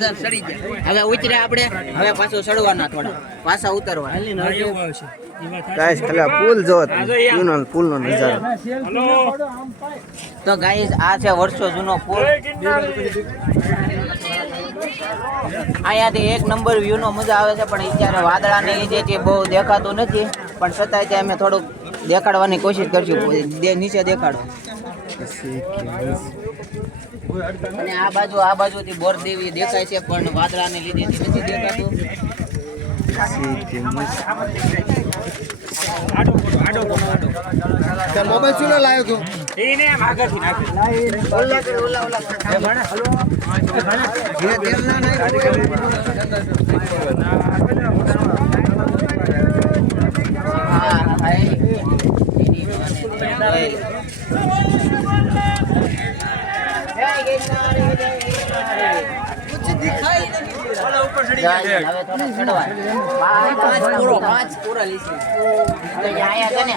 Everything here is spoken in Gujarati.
હવે ઉતર્યા આપણે હવે પાછું ચડવાના થોડા પાછા ઉતરવા ગાઈસ ખાલી પુલ જો યુનલ પુલ નો નજારો તો ગાઈસ આ છે વર્ષો જૂનો પુલ અહીંયાથી એક નંબર વ્યૂ નો મજા આવે છે પણ અત્યારે વાદળાને લીધે બહુ દેખાતું નથી પણ છતાંય અમે થોડુંક દેખાડવાની કોશિશ કરશું નીચે દેખાડો અને આ બાજુથી બોરદેવી દેખાય છે પણ વાદળાને લીધે નથી દેખાતું મોબાઈલ શું લાવ્યો તું એને એમ આગળથી નાખી ઓલા કરે ઓલા એ ભણે હલો ધીરે તેલ ના નાખ कुछ दिखाई नहीं दे रहा ऊपर चढ़ी गया હવે થોડા ચડવા 5 પૂરા લીસી તો આયા કને